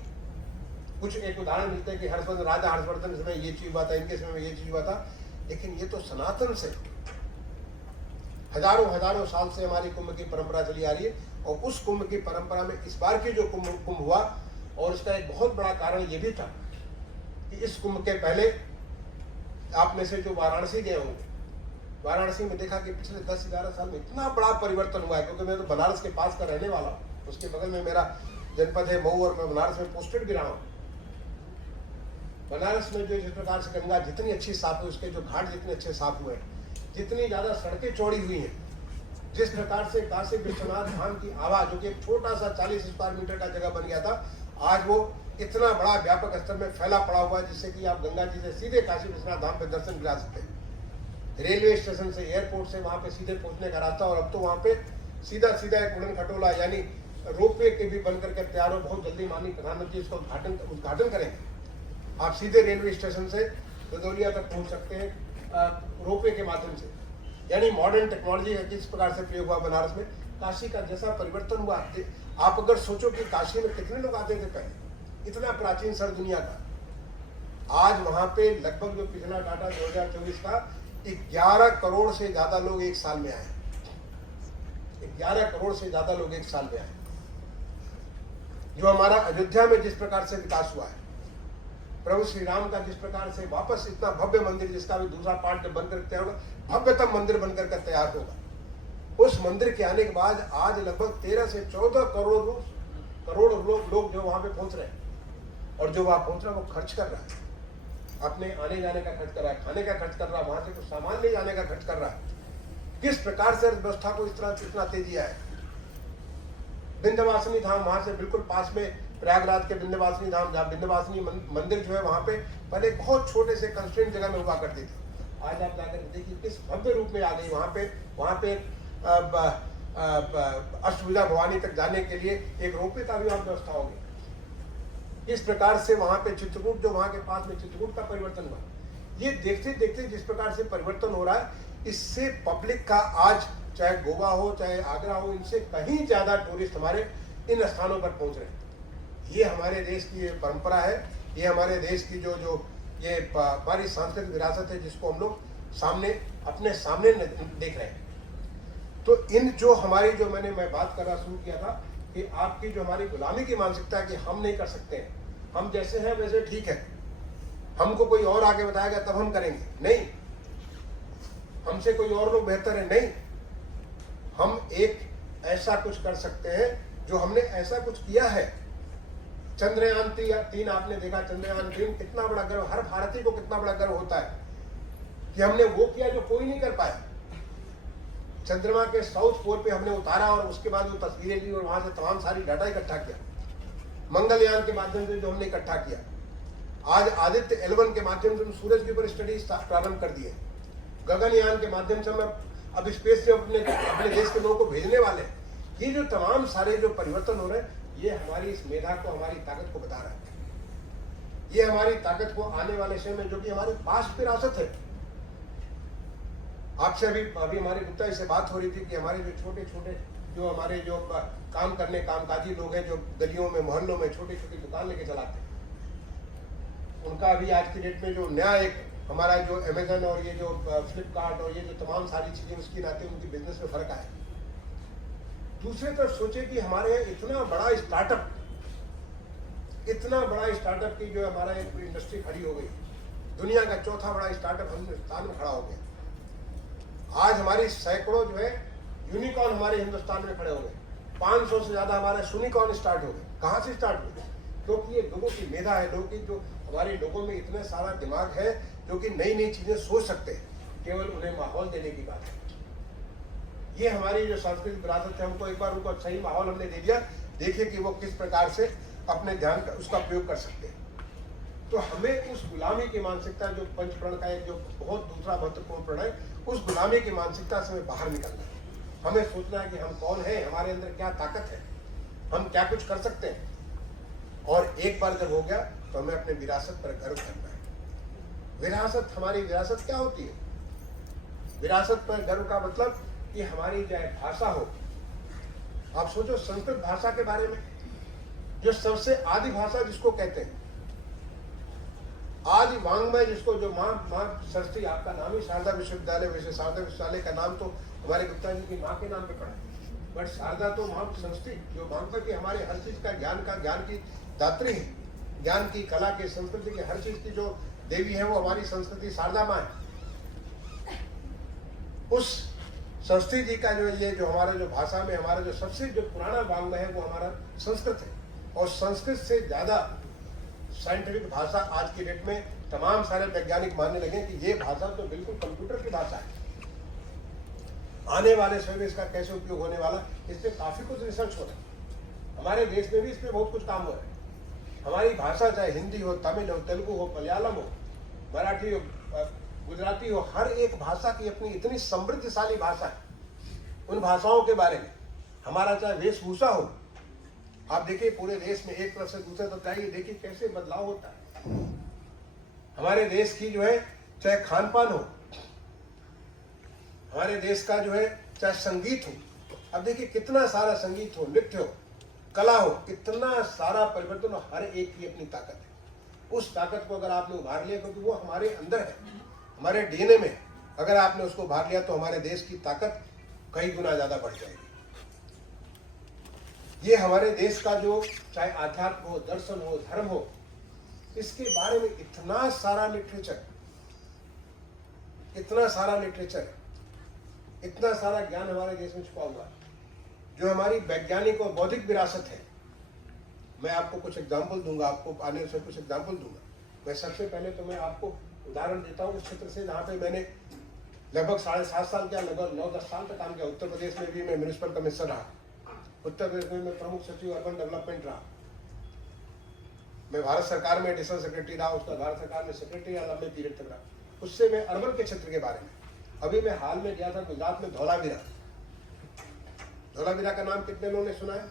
कुछ एक उदाहरण मिलते हैं कि राजा हर्षवर्धन समय ये चीज हुआ था, इनके समय में ये चीज हुआ था, लेकिन ये तो सनातन से हजारों साल से हमारी कुंभ की परंपरा चली आ रही है। और उस कुंभ की परंपरा में इस बार की जो कुंभ हुआ, और इसका एक बहुत बड़ा कारण ये भी था कि इस कुंभ के पहले आप में से जो वाराणसी गए होंगे, वाराणसी में देखा कि पिछले 10-11 साल में इतना बड़ा परिवर्तन हुआ है, क्योंकि मैं तो बनारस के पास का रहने वाला हूँ, उसके बगल में मेरा जनपद है मऊ, और मैं बनारस में पोस्टेड भी रहा हूँ। बनारस में जो जिस प्रकार से गंगा जितनी अच्छी साफ हुई, उसके जो घाट जितने अच्छे साफ हुए, जितनी ज्यादा सड़कें चौड़ी हुई हैं, जिस प्रकार से काशी विश्वनाथ धाम की आवाज, जो कि एक छोटा सा 40 स्क्वायर मीटर का जगह बन गया था, आज वो इतना बड़ा व्यापक स्तर में फैला पड़ा हुआ है, जिससे कि आप गंगा जी से सीधे काशी विश्वनाथ धाम पे दर्शन करा सकते हैं। रेलवे स्टेशन से, एयरपोर्ट से वहां पे सीधे पहुंचने का रास्ता, और अब तो वहां पे सीधा एक उड़न खटोला यानी रोपवे के भी बनकर के तैयार हो। बहुत जल्दी माननीय प्रधानमंत्री इसका उद्घाटन करेंगे। आप सीधे रेलवे स्टेशन से गदौलिया तक पहुंच सकते हैं रोपवे के माध्यम से, यानी मॉडर्न टेक्नोलॉजी का किस प्रकार से प्रयोग हुआ बनारस में। काशी का जैसा परिवर्तन हुआ, आप अगर सोचो कि काशी में कितने लोग आते थे पहले, इतना प्राचीन सर दुनिया का, आज वहां पे लगभग जो पिछला डाटा 2024 का 11 करोड़ से ज्यादा लोग एक साल में आए। 11 करोड़ से ज्यादा लोग एक साल में आए। जो हमारा अयोध्या में जिस प्रकार से विकास हुआ है, प्रभु श्री राम का जिस प्रकार से वापस इतना भव्य मंदिर, जिसका भी दूसरा पार्ट बनकर तैयार होगा, भव्यतम मंदिर बनकर के तैयार होगा, उस मंदिर के आने के बाद आज लगभग 13 से 14 करोड़ लोग जो वहां पे पहुंच रहे हैं, और जो वहां पहुंच रहा है वो खर्च कर रहा है, अपने आने जाने का खर्च कर रहा है, खाने का खर्च कर रहा है, वहां से कुछ सामान ले जाने का खर्च कर रहा है। किस प्रकार से अर्थव्यवस्था को इस तरह इतना तेजी है। विंध्यवासिनी धाम, वहां से बिल्कुल पास में प्रयागराज के विंध्यवासिनी धाम, जहाँ विंध्यवासिनी मंदिर जो है वहां पे पहले बहुत छोटे से कंस्ट्रेंट जगह में हुआ करती थी, आज आप जाकर देखिए किस भव्य रूप में आ गई। वहां पे अष्टभुजा भवानी तक जाने के लिए एक रोपवे का भी वहां व्यवस्था होगी। इस प्रकार से वहां पे चित्रकूट, जो वहां के पास में चित्रकूट का परिवर्तन हुआ, ये देखते देखते जिस प्रकार से परिवर्तन हो रहा है, इससे पब्लिक का आज चाहे गोवा हो चाहे आगरा हो, इनसे कहीं ज्यादा टूरिस्ट हमारे इन स्थानों पर पहुंच रहे हैं। ये हमारे देश की परंपरा है, ये हमारे देश की जो ये हमारी सांस्कृतिक विरासत है, जिसको हम लोग अपने सामने देख रहे हैं। तो इन जो हमारी जो मैं बात करना शुरू किया था कि आपकी जो हमारी गुलामी की मानसिकता है कि हम नहीं कर सकते हैं, हम जैसे हैं वैसे ठीक है, हमको कोई और आगे बताएगा तब हम करेंगे, नहीं, हमसे कोई और लोग बेहतर है, नहीं, हम एक ऐसा कुछ कर सकते हैं जो हमने ऐसा कुछ किया है। चंद्रयान 3 आपने देखा, चंद्रयान 3 कितना बड़ा गर्व, हर भारतीय को कितना बड़ा गर्व होता है कि हमने वो किया जो कोई नहीं कर पाया। चंद्रमा के साउथ पोल पे हमने उतारा और उसके बाद वो तस्वीरें ली और वहां से तमाम सारी डाटा इकट्ठा किया। मंगलयान के माध्यम से जो हमने इकट्ठा किया, आज आदित्य L1 के माध्यम से हम सूरज के ऊपर स्टडी प्रारंभ कर दिए। गगनयान के माध्यम से हम अब स्पेस से अपने देश के लोगों को भेजने वाले हैं। ये जो तमाम सारे जो परिवर्तन हो रहे हैं, ये हमारी इस मेधा को, हमारी ताकत को बता रहा है। ये हमारी ताकत को आने वाले समय में, जो कि हमारी पास्ट विरासत है। आपसे अभी हमारी गुप्ता जी से बात हो रही थी कि हमारे जो छोटे छोटे जो हमारे जो कामकाजी लोग हैं, जो गलियों में मोहल्लों में छोटी छोटी दुकान लेके चलाते हैं, उनका अभी आज की डेट में जो नया एक हमारा जो अमेजन और ये जो फ्लिपकार्ट और ये जो तमाम सारी चीजें उसकी नाते उनकी बिजनेस में फर्क आया। दूसरी तरफ सोचे कि हमारे यहाँ इतना बड़ा स्टार्टअप की जो हमारा एक इंडस्ट्री खड़ी हो गई, दुनिया का चौथा बड़ा स्टार्टअप हिंदुस्तान में खड़ा हो गया। आज हमारी सैकड़ों जो है यूनिकॉर्न हमारे हिंदुस्तान में खड़े हो गए, 500 से ज्यादा हमारे सुनिकॉर्न स्टार्ट हो गए। कहाँ से स्टार्ट हो गए? क्योंकि ये लोगों की मेधा है, जो हमारे लोगों में इतने सारा दिमाग है जो कि नई नई चीजें सोच सकते हैं, केवल उन्हें माहौल देने की बात है। ये हमारी जो सांस्कृतिक विरासत है, हमको एक बार उनको सही माहौल हमने दे दिया, देखिए कि वो किस प्रकार से अपने ध्यान का उसका प्रयोग कर सकते हैं। तो हमें उस गुलामी की मानसिकता, जो पंचप्रण का एक जो बहुत दूसरा महत्वपूर्ण प्रण है, उस गुलामी की मानसिकता से हमें बाहर निकलना है। हमें सोचना है कि हम कौन हैं, हमारे अंदर क्या ताकत है, हम क्या कुछ कर सकते हैं। और एक बार जब हो गया तो हमें अपने विरासत पर गर्व करना है। विरासत, हमारी विरासत क्या होती है? विरासत पर गर्व का मतलब कि हमारी चाहे भाषा हो, आप सोचो संस्कृत भाषा के बारे में, जो सबसे आदि भाषा जिसको कहते हैं, आदि वांग्मय जिसको, जो माँ सरस्वती, आपका नाम ही शारदा विश्वविद्यालय, वैसे शारदा विश्वविद्यालय का नाम तो हमारे गुप्ता जी की माँ के नाम पे पड़ा है। बट शारदा तो मां संस्कृति जो मानता कि हमारे हर चीज का ज्ञान की दात्री है, ज्ञान की, कला की, संस्कृति की, हर चीज की जो देवी है वो हमारी संस्कृति शारदा मां है। उस सरस्वती जी का जो ये जो हमारा जो भाषा में हमारा जो सबसे जो पुराना वाङ्मय है वो हमारा संस्कृत है, और संस्कृत से ज्यादा साइंटिफिक भाषा आज की डेट में तमाम सारे वैज्ञानिक मानने लगे कि ये भाषा तो बिल्कुल कंप्यूटर की भाषा है। आने वाले समय में इसका कैसे उपयोग होने वाला, इस पे काफी कुछ रिसर्च हो रहा है। हमारे देश में भी इस पे बहुत कुछ काम हो रहा है। हमारी भाषा चाहे हिंदी हो, तमिल हो, तेलुगु हो, मलयालम हो, मराठी हो, गुजराती हो, हर एक भाषा की अपनी इतनी समृद्धशाली भाषा है। उन भाषाओं के बारे में हमारा चाहे वेशभूषा हो, आप देखिए पूरे देश में एक तरफ से दूसरे तरफ जाइए, देखिए कैसे बदलाव होता है। हमारे देश की जो है चाहे खान पान हो, हमारे देश का जो है चाहे संगीत हो, अब देखिए कितना सारा संगीत हो, नृत्य हो, कला हो, कितना सारा परिवर्तन हो, हर एक की अपनी ताकत है। उस ताकत को अगर आपने उभार लिया, क्योंकि वो हमारे अंदर है, हमारे डीएनए में, अगर आपने उसको उभार लिया तो हमारे देश की ताकत कई गुना ज्यादा बढ़ जाएगी। ये हमारे देश का जो चाहे आध्यात्म हो, दर्शन हो, धर्म हो, इसके बारे में इतना सारा लिटरेचर, इतना सारा लिटरेचर, इतना सारा ज्ञान हमारे देश में छुपा हुआ है, जो हमारी वैज्ञानिक और बौद्धिक विरासत है। मैं आपको कुछ एग्जाम्पल दूंगा, आपको आने से कुछ एग्जाम्पल दूंगा। मैं सबसे पहले तो मैं आपको उदाहरण देता हूँ उस क्षेत्र से जहाँ पे मैंने लगभग 7.5 साल क्या लगभग 9-10 साल तक काम किया। उत्तर प्रदेश में भी मैं म्यूनिसिपल कमिश्नर रहा, उत्तर प्रदेश में मैं प्रमुख सचिव अर्बन डेवलपमेंट रहा, मैं भारत सरकार में एडिशनल सेक्रेटरी रहा, उसका भारत सरकार में सेक्रेटरी रहा, लंबे पीरियड तक रहा। उससे मैं अर्बन के क्षेत्र के बारे में, अभी मैं हाल में गया था गुजरात में धौलावीरा। धौलावीरा का नाम कितने लोगों ने सुना है?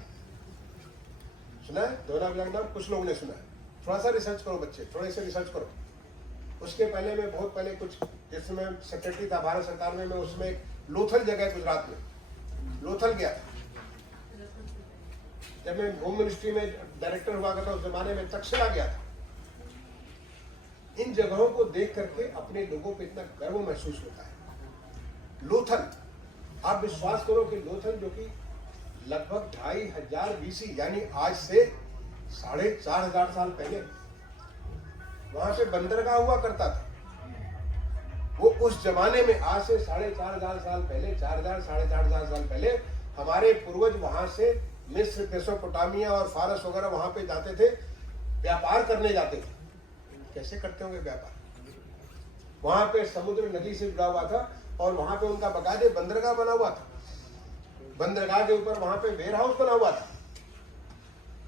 सुना है धौलावीरा का नाम? कुछ लोगों ने सुना है। थोड़ा सा रिसर्च करो बच्चे, थोड़े से रिसर्च करो। उसके पहले मैं बहुत पहले कुछ जिसमें सेक्रेटरी था भारत सरकार में, मैं उसमें एक लोथल जगह गुजरात में लोथल गया था। जब मैं होम मिनिस्ट्री में डायरेक्टर हुआ करता उस जमाने में तक्षशिला गया था। इन जगहों को देख करके अपने लोगों पे इतना गर्व महसूस होता है। लोथल, आप विश्वास करो कि लोथल जो कि लगभग 2500 BC यानी आज से 4500 साल पहले वहां पे बंदरगाह हुआ करता था। वो उस जमाने में आज से 4500 साल पहले, 4000 4500 साल पहले हमारे पूर्वज वहां से मिस्र, मेसोपोटामिया और फारस वगैरह वहां पे जाते थे, व्यापार करने जाते थे। कैसे करते होंगे व्यापार? वहां पे समुद्र नदी से जुड़ा हुआ था और वहां पे उनका बकायदे बंदरगाह बना हुआ था। बंदरगाह के ऊपर वहां पे वेयर हाउस बना हुआ था,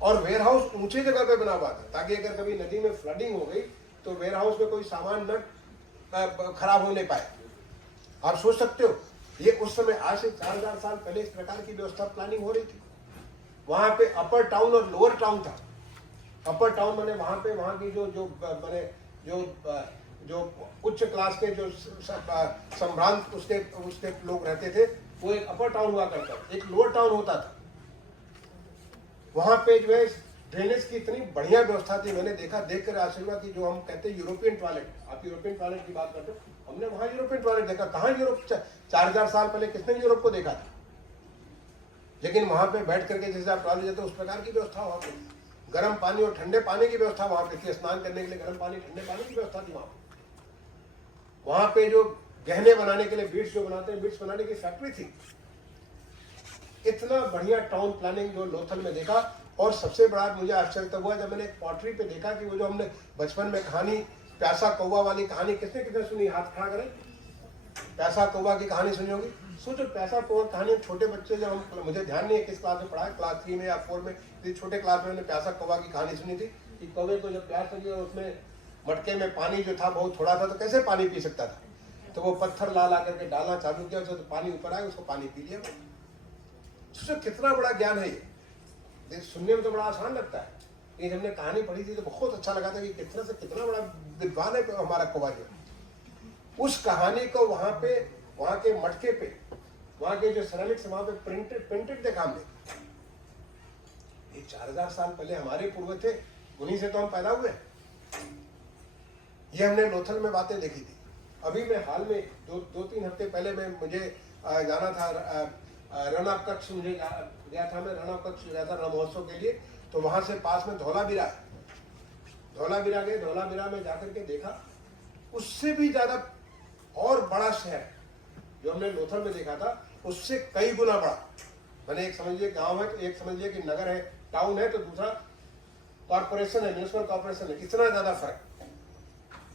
और वेयर हाउस ऊंची जगह पे बना हुआ था ताकि अगर कभी नदी में फ्लडिंग हो गई तो वेयर हाउस में कोई सामान न खराब होने पाए। आप सोच सकते हो, ये उस समय आज से 4000 साल पहले इस प्रकार की व्यवस्था प्लानिंग हो रही थी। वहां पे अपर टाउन और लोअर टाउन था। अपर टाउन माने वहां पे वहां की जो माने जो उच्च क्लास के जो संभ्रांत उसके लोग रहते थे, वो एक अपर टाउन हुआ करता, एक लोअर टाउन होता था। वहां पे जो है ड्रेनेज की इतनी बढ़िया व्यवस्था थी, मैंने देखा, देखकर आश्चर्य हुआ कि जो हम कहते हैं यूरोपियन टॉयलेट, आप यूरोपियन टॉयलेट की बात करते हो, हमने वहां यूरोपियन टॉयलेट देखा। कहाँ यूरोप? 4000 साल पहले किसने यूरोप को देखा था? लेकिन वहां पे बैठ करके जैसे आप टॉयलेट जाते हो उस प्रकार की व्यवस्था वहां पे, गर्म पानी और ठंडे पानी की व्यवस्था वहां पे थी, स्नान करने के लिए गर्म पानी ठंडे पानी की व्यवस्था थी वहां पे जो गहने बनाने के लिए बीड्स जो बनाते हैं, बीड्स बनाने की फैक्ट्री थी। इतना बढ़िया टाउन प्लानिंग जो लोथल में देखा। और सबसे बड़ा मुझे आश्चर्य तब हुआ जब मैंने एक पॉटरी पे देखा कि वो जो हमने बचपन में कहानी प्यासा कौवा वाली कहानी किसने किसने सुनी? हाथ खड़ा करें। प्यासा कौवा की कहानी सुनी होगी। सोचो प्यासा कौवा कहानी छोटे बच्चे जब हम, मुझे ध्यान नहीं है किस क्लास में पढ़ा है, क्लास 3 में या 4 में, छोटे क्लास में मैंने प्यासा कौवा की कहानी सुनी थी कि कौवे को जब प्यास लगी और उसमें मटके में पानी जो था बहुत थोड़ा था तो कैसे पानी पी सकता था? तो वो पत्थर ला करके डालना चालू किया, तो पानी ऊपर आया, उसको पानी पी लिया। सोचो कितना बड़ा ज्ञान है ये। सुनने में तो बड़ा आसान लगता है, ये हमने कहानी पढ़ी थी तो बहुत अच्छा लगा था कि कितना बड़ा विद्वान है हमारा कौवा जो। उस कहानी को वहां पे, वहां के मटके पे, वहां के जो सेरेमिक्स वहां पे प्रिंटेड देखा हमने। ये 4000 साल पहले हमारे पूर्वज थे, उन्हीं से तो हम पैदा हुए। ये हमने लोथल में बातें देखी थी। अभी मैं हाल में 2-3 हफ्ते पहले मुझे जाना था रण कक्ष मुझे गया था, मैं रण कक्ष गया था रण महोत्सव के लिए, तो वहां से पास में धौलावीरा है, धौलावीरा गए, धौलावीरा में जाकर के देखा उससे भी ज्यादा और बड़ा शहर जो हमने लोथल में देखा था उससे कई गुना बड़ा। मैंने एक समझिए गांव है तो एक समझिए कि नगर है, टाउन है, तो दूसरा कॉर्पोरेशन है, म्यूनिसिपल कॉर्पोरेशन है, कितना ज्यादा फर्क।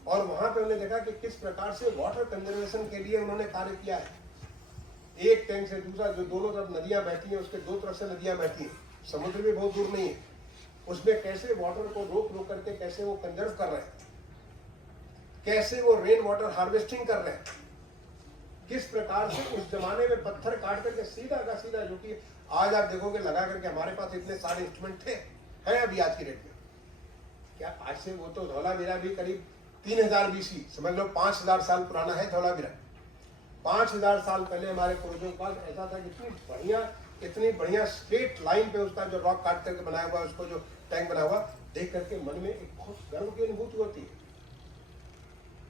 और वहां पे हमने देखा कि किस प्रकार से वाटर कंजर्वेशन के लिए उन्होंने कार्य किया है। एक टैंक से दूसरा, जो दोनों तरफ नदियां बहती हैं उसके दो तरफ से नदियां बहती हैं, समुद्र भी बहुत दूर नहीं है, उसमें कैसे वाटर को रोक रोक करके कैसे वो कंजर्व कर रहे हैं, कैसे वो रेन वाटर हार्वेस्टिंग कर रहे हैं, किस प्रकार से उस जमाने में पत्थर काट करके सीधा का सीधा, जो कि आज आप देखोगे लगा करके हमारे पास इतने सारे इंस्ट्रूमेंट थे, है अभी आज की डेट में क्या? आज से वो तो धौलावीरा भी करीब 3000 BC, समझ लो 5000 साल पुराना है धौलावीरा। 5000 साल पहले हमारे पूर्वजों के पास ऐसा था कि इतनी बढ़िया स्ट्रेट लाइन पे उसका जो रॉक काट करके बनाया हुआ, उसको जो टैंक बना हुआ, देख करके मन में एक बहुत गर्व की अनुभूति होती है।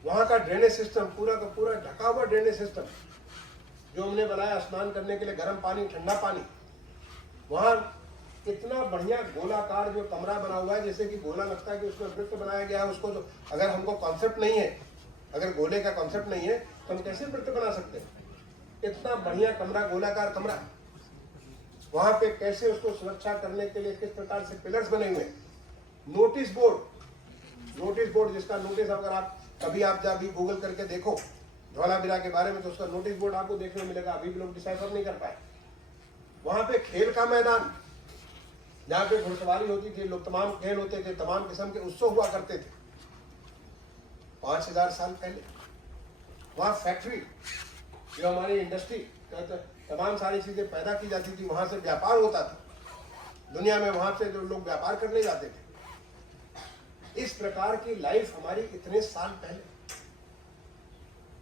वहां का ड्रेनेज सिस्टम पूरा का पूरा ढका हुआ ड्रेनेज सिस्टम जो हमने बनाया स्नान करने के लिए, गर्म पानी ठंडा पानी, वहां इतना बढ़िया गोलाकार जो कमरा बना हुआ है, जैसे कि गोला लगता है कि उसमें वृत्त बनाया गया है। उसको जो अगर हमको कॉन्सेप्ट नहीं है, अगर गोले का कॉन्सेप्ट नहीं है तो हम कैसे वृत्त बना सकते हैं? इतना बढ़िया कमरा, गोलाकार कमरा, वहां पे कैसे उसको सुरक्षा करने के लिए किस प्रकार से पिलर्स बने हुए, नोटिस बोर्ड जिसका नोटिस अगर आप कभी आप जब भी गूगल करके देखो धौलावीरा के बारे में तो उसका नोटिस बोर्ड आपको देखने मिलेगा, अभी भी लोग डिसाइफर नहीं कर पाए। वहां पे खेल का मैदान जहाँ पे घुड़सवारी होती थी, लोग तमाम खेल होते थे, तमाम किस्म के उत्सव हुआ करते थे 5000 साल पहले। वहाँ फैक्ट्री जो हमारी इंडस्ट्री, तमाम सारी चीजें पैदा की जाती थी, वहां से व्यापार होता था दुनिया में, वहां से जो लोग व्यापार करने जाते थे। इस प्रकार की लाइफ हमारी इतने साल पहले।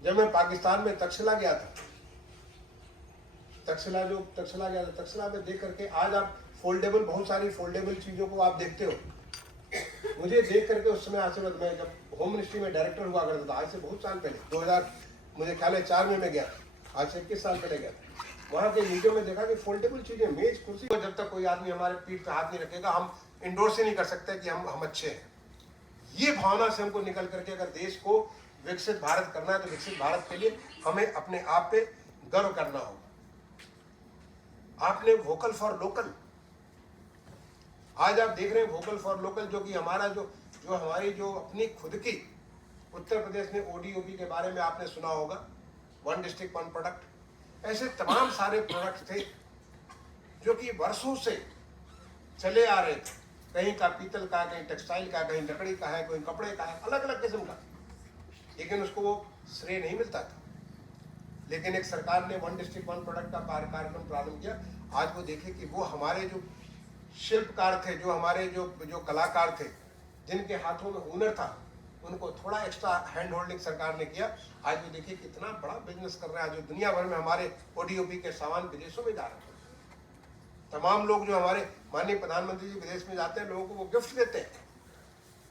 जब मैं पाकिस्तान में तक्षशिला गया था, तक्षशिला गया था, तक्षशिला में देख करके आज आप फोल्डेबल, बहुत सारी फोल्डेबल चीजों को आप देखते हो। मुझे देख करके उस समय आशीर्वाद, मैं जब होम मिनिस्ट्री में डायरेक्टर हुआ करता था, आज से बहुत साल पहले, 2000 मुझे ख्याल है 4 में मैं गया, आज से 21 साल पहले गया था। वहां के म्यूजियम में देखा कि फोल्डेबल चीजें, मेज कुर्सी, जब तक कोई आदमी हमारे पीठ पे हाथ नहीं रखेगा हम इंडोर से नहीं कर सकते कि हम अच्छे हैं। ये भावना से हमको निकल करके अगर देश को विकसित भारत करना है तो विकसित भारत के लिए हमें अपने आप पे गर्व करना होगा। आपने वोकल फॉर लोकल, आज आप देख रहे हैं वोकल फॉर लोकल, जो कि हमारा जो हमारी जो अपनी खुद की, उत्तर प्रदेश में ODOP के बारे में आपने सुना होगा, 1 डिस्ट्रिक्ट 1 प्रोडक्ट। ऐसे तमाम सारे प्रोडक्ट थे जो कि वर्षों से चले आ रहे थे, कहीं का पीतल का, कहीं टेक्सटाइल का, कहीं लकड़ी का है, कोई कपड़े का है, अलग अलग किस्म का, लेकिन उसको वो श्रेय नहीं मिलता था। लेकिन एक सरकार ने 1 डिस्ट्रिक्ट 1 प्रोडक्ट का कार्यक्रम प्रारंभ किया। आज वो देखे कि वो हमारे जो शिल्पकार थे, जो हमारे जो कलाकार थे, जिनके हाथों में हुनर था, उनको थोड़ा एक्स्ट्रा हैंड होल्डिंग सरकार ने किया। आज वो देखिए कितना बड़ा बिजनेस कर रहा है, जो दुनिया भर में हमारे ODOP के सामान विदेशों में जा रहे हैं। तमाम लोग जो हमारे माननीय प्रधानमंत्री जी विदेश में जाते हैं, लोगों को वो गिफ्ट देते हैं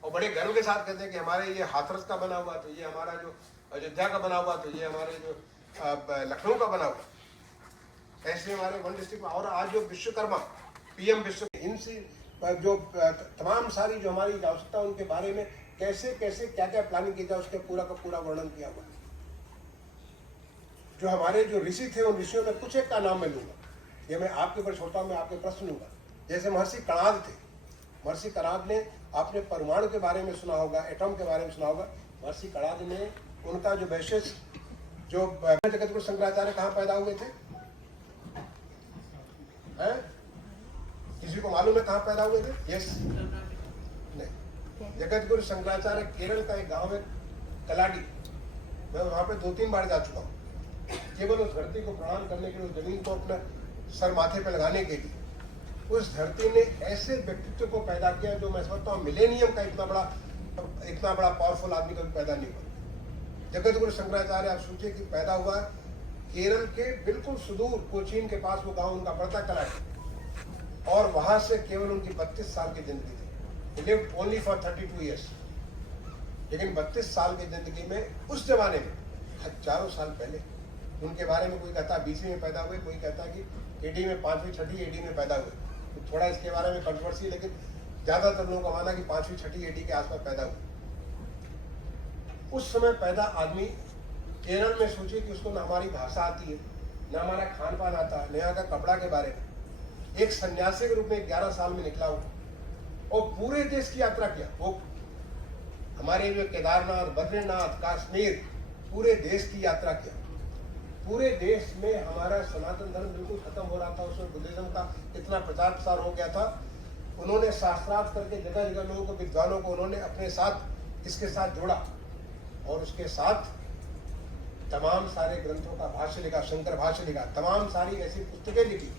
और बड़े गर्व के साथ कहते हैं कि हमारे ये हाथरस का बना हुआ, तो ये हमारा जो अयोध्या का बना हुआ, तो ये हमारे जो लखनऊ का बना हुआ। ऐसे हमारे 1 डिस्ट्रिक्ट में। और आज जो विश्वकर्मा PM विश्व, इनसे जो तमाम सारी जो हमारी आवश्यकता, उनके बारे में कैसे कैसे क्या क्या प्लानिंग की जाए, उसके पूरा का पूरा वर्णन किया हुआ है। जो हमारे जो ऋषि थे, उन ऋषियों में कुछ एक का नाम मैं लूंगा, ये मैं आपके ऊपर छोड़ता हूँ, मैं आपके प्रश्न लूंगा। जैसे महर्षि कणाद थे, महर्षि कणाद ने, आपने परमाणु के बारे में सुना होगा, एटम के बारे में सुना होगा। महर्षि कणाद ने, उनका जो वैशेष जो जगतगुरु शंकराचार्य कहाँ पैदा हुए थे? किसी को मालूम है कहाँ पैदा हुए थे? यस, नहीं। जगतगुरु शंकराचार्य केरल का एक गांव है कलाडी, मैं वहां पे 2-3 बार जा चुका हूँ, केवल उस धरती को प्रणाम करने के लिए, उस जमीन को अपना सर माथे पे लगाने के लिए। उस धरती ने ऐसे व्यक्तित्व को पैदा किया जो मैं समझता हूँ मिलेनियम का इतना बड़ा पावरफुल आदमी कभी पैदा नहीं हुआ। जगतगुरु शंकराचार्य, आप सोचिए कि पैदा हुआ केरल के बिल्कुल सुदूर कोचीन के पास, वो गांव उनका पड़ता कलाडी, और वहां से केवल उनकी 32 साल की जिंदगी थी। He lived only for 32 years। लेकिन 32 साल की जिंदगी में, उस जमाने में हजारों साल पहले उनके बारे में कोई कहता है 20वीं में पैदा हुए, कोई कहता है कि एडी में 5वीं 6वीं एडी में पैदा हुए। तो थोड़ा इसके बारे में कंट्रोवर्सी है, लेकिन ज़्यादातर लोगों का मानना कि 5वीं 6वीं एडी के आसपास पैदा हुए। उस समय पैदा आदमी केरल में सोचे कि उसको ना हमारी भाषा आती है, ना हमारा खान पान आता है, न यहाँ का कपड़ा के बारे में। एक सन्यासी के रूप में 11 साल में निकला हूँ और पूरे देश की यात्रा किया। वो हमारे जो केदारनाथ, बद्रीनाथ, कश्मीर, पूरे देश की यात्रा किया। पूरे देश में हमारा सनातन धर्म बिल्कुल खत्म हो रहा था, उसमें बुद्धिज्म का इतना प्रचार प्रसार हो गया था। उन्होंने शास्त्रार्थ करके जगह जगह लोगों को, विद्वानों को उन्होंने अपने साथ इसके साथ जोड़ा और उसके साथ तमाम सारे ग्रंथों का भाष्य लिखा, शंकर भाष्य लिखा, तमाम सारी ऐसी पुस्तकें लिखी